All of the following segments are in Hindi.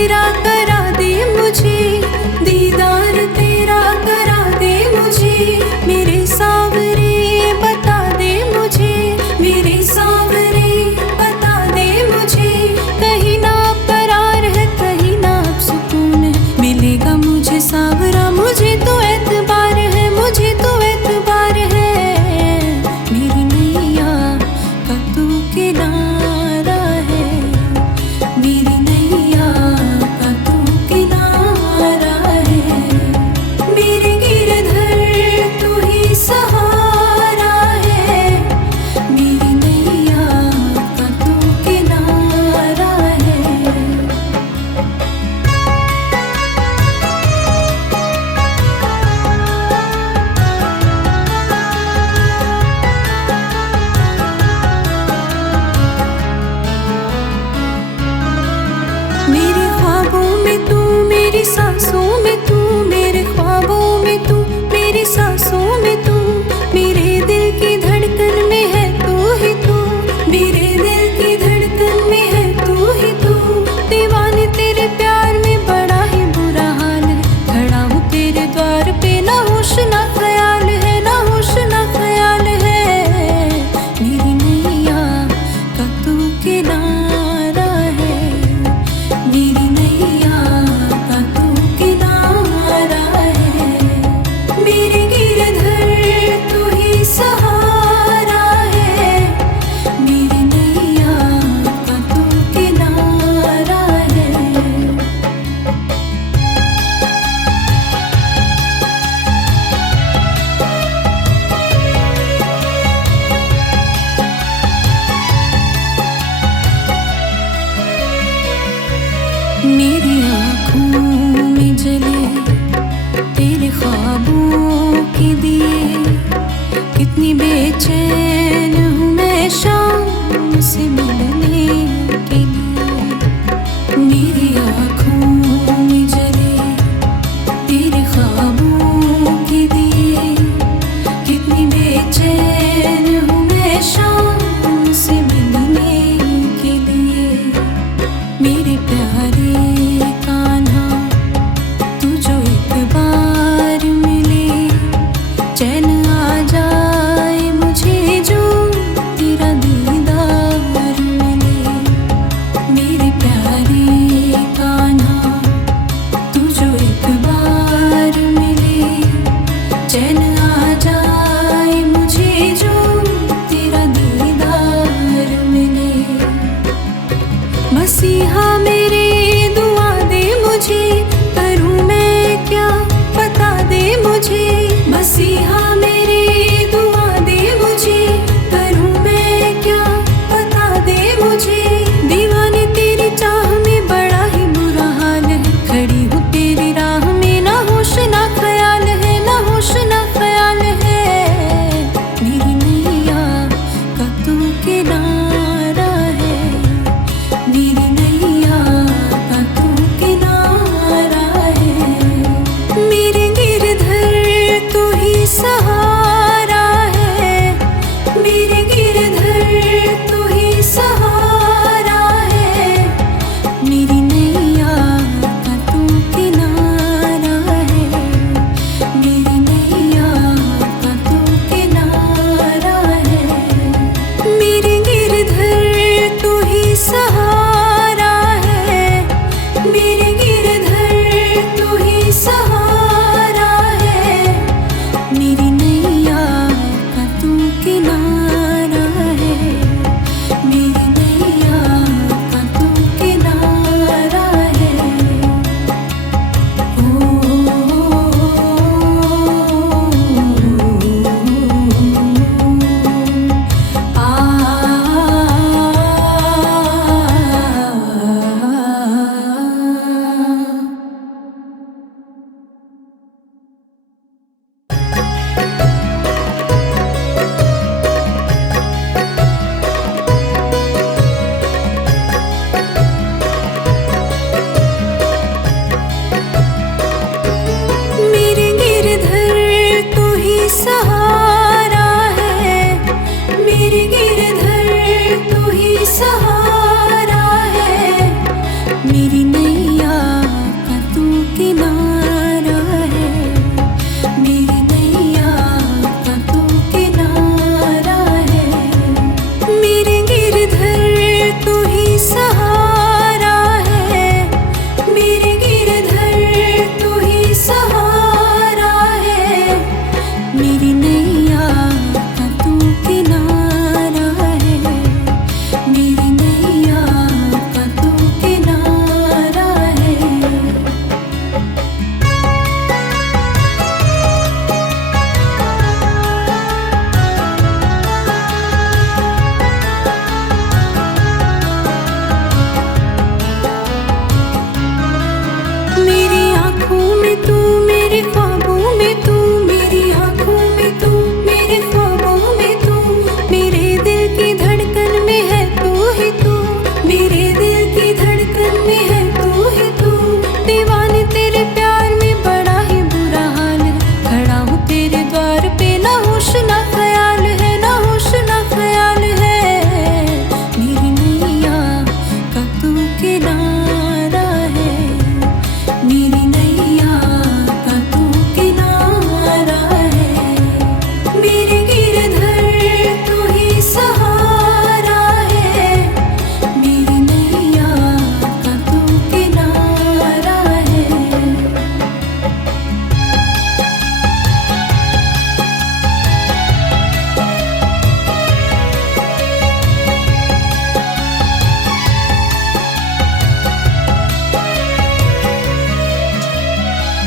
तेरा करा दे मुझे, दीदार तेरा करा दे मुझे, मेरे सावरे बता दे मुझे, मेरे सावरे बता दे मुझे। कहीं ना करार है, कहीं ना अब सुकून है, मिलेगा मुझे सावरा, मुझे तो एतबार है, मुझे तो एतबार है। मेरी नैया का तू किनारा है, मेरी नैया का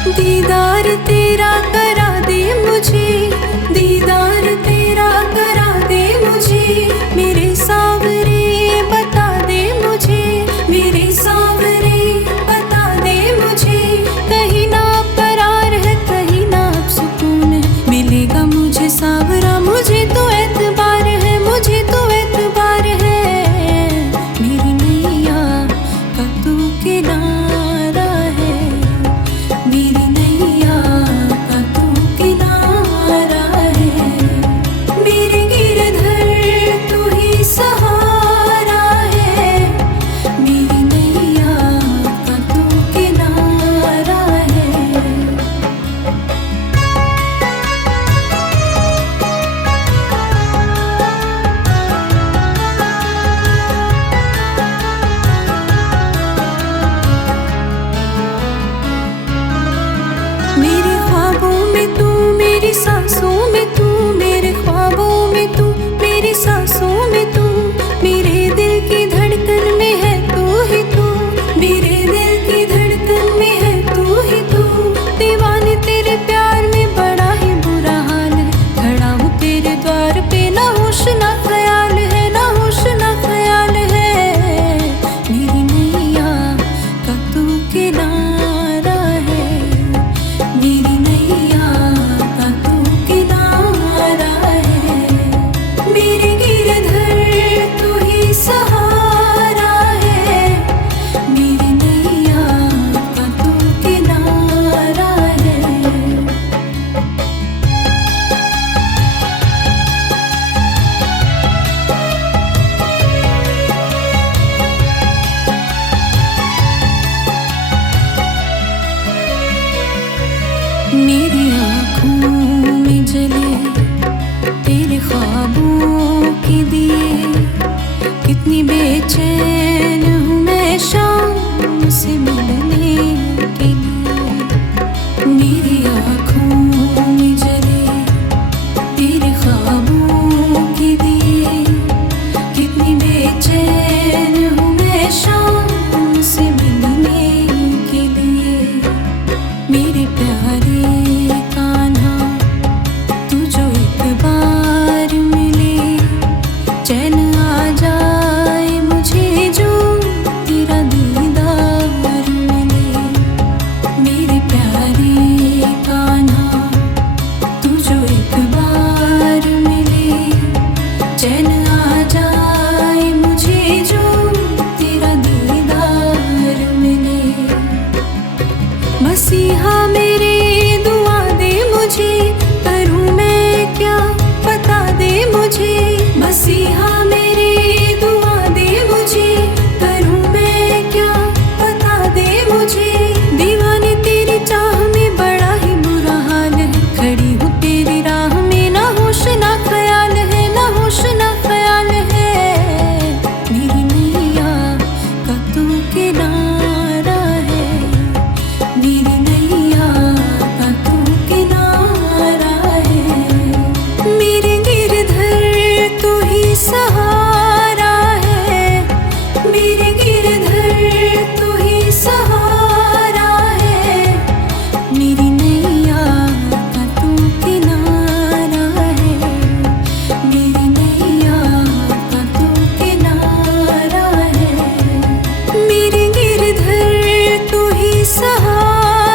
दीदार तेरा करा दे मुझे, दीदार तेरा करा दे मुझे, मेरे सावरे बता दे मुझे, मेरे सावरे बता दे मुझे। कहीं ना करार है, कहीं ना अब सुकून है, मिलेगा मुझे सावरा, मुझे तो एतबार है, मुझे तो एतबार है। मेरी नैया का तू किनारा है, मेरी नैया का तू किनारा है, मेरे गिरधर तू ही सहारा है, मेरी नैया का तू किनारा है। मेरे ख्वाबों में तू, मेरी सांसों में तू, मेरे ख्वाबों में तू, मेरी सांसों में तू, मेरे दिल की धड़कन में है तू ही तू, मेरे दिल की धड़कन में है तू ही तू। दीवाने तेरे प्यार में बड़ा ही बुरा हाल है, खड़ा हूँ तेरे द्वार पे, ना होश ना ख्याल है, ना होश ना ख्याल है। मेरी नैया का तू किनारा है, मेरी नैया का तू किनारा है, मेरे गिरधर तू ही सहारा है, मेरी नैया का तू किनारा है। मेरी आँखों में जले तेरे ख्वाबों के दिए, कितनी बेचैन हूँ मैं शाम से मिलने के लिए। मेरी आँखों में जले तेरे ख्वाबों के दिए, कितनी बेचैन हूँ मैं शाम से मिलने के लिए। मेरे प्यारे कान्हा तू जो एक बार मिले, चैन आ जाए मुझे जो तेरा दीदार मिले। मेरे प्यारे कान्हा तू जो एक बार मिले, चैन आ जाए मुझे जो तेरा दीदार मिले। मसीहा मेरे दुआ दे मुझे, करूँ मैं क्या बता दे मुझे। मसीहा मेरे दुआ दे मुझे, करूँ मैं क्या बता दे मुझे। दीवाने तेरी चाह में बड़ा ही बुरा हाल है, खड़ी हूँ तेरी राह में, ना होश ना ख्याल है, ना होश ना ख्याल है। मेरी नैया का तू किनारा है, मेरी नैया का तू किनारा है, मेरे गिरधर तू ही सहारा है, मेरे गिरधर तू ही सहारा है, मेरी नैया का तू किनारा है, मेरी नैया का तू किनारा है, मेरे गिरधर तू ही सहारा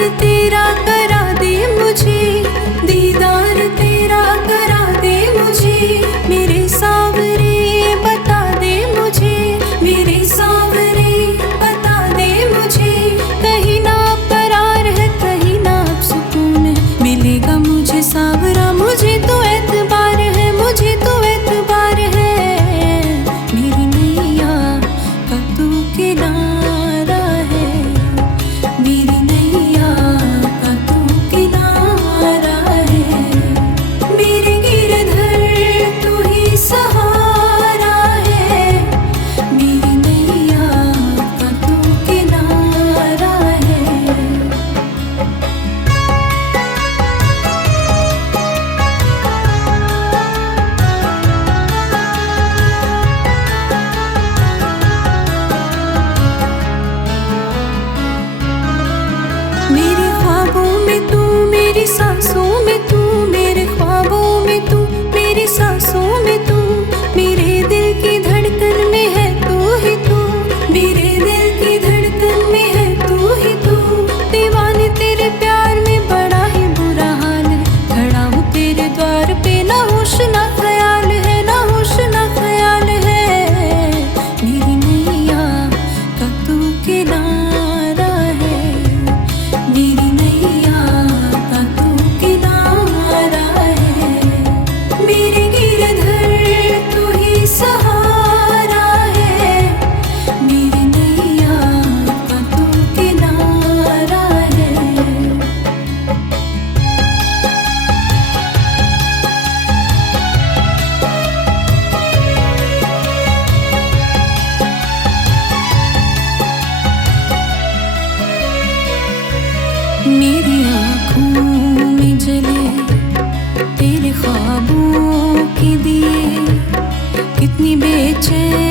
दीदार तेरा करा दे मुझे, दीदार तेरा करा दे मुझे, मेरे सांवरे बता दे मुझे, मेरे सांवरे बता दे मुझे। कहीं ना करार है, कहीं ना अब सुकून है, मिलेगा मुझे सांवरा, मुझे तो एतबार है, मुझे तो एतबार है। मेरी नैया का तू किनारा है, मेरी नैया का तू किनारा है, मेरे गिरधर तू ही सहारा है, मेरी नैया का तू किनारा है। मेरे ख्वाबों में तू, मेरी सांसों में तू, मेरे ख्वाबों में तू, मेरी सांसों में तू, मेरे दिल की धड़कन में है तू ही तू, मेरे दिल की धड़कन में है तू ही तू। दीवाने तेरे प्यार में बड़ा ही बुरा हाल है, खड़ा हूँ तेरे द्वार पे, ना होश ना ख्याल है, ना होश ना ख्याल है। मेरी नैया का तू किनारा है, मेरी नैया का तू किनारा है, मेरे गिरधर तू ही सहारा है, मेरी नैया का तू किनारा है। मेरी आँखों में जले तेरे ख्वाबों के दिए, कितनी बेचैन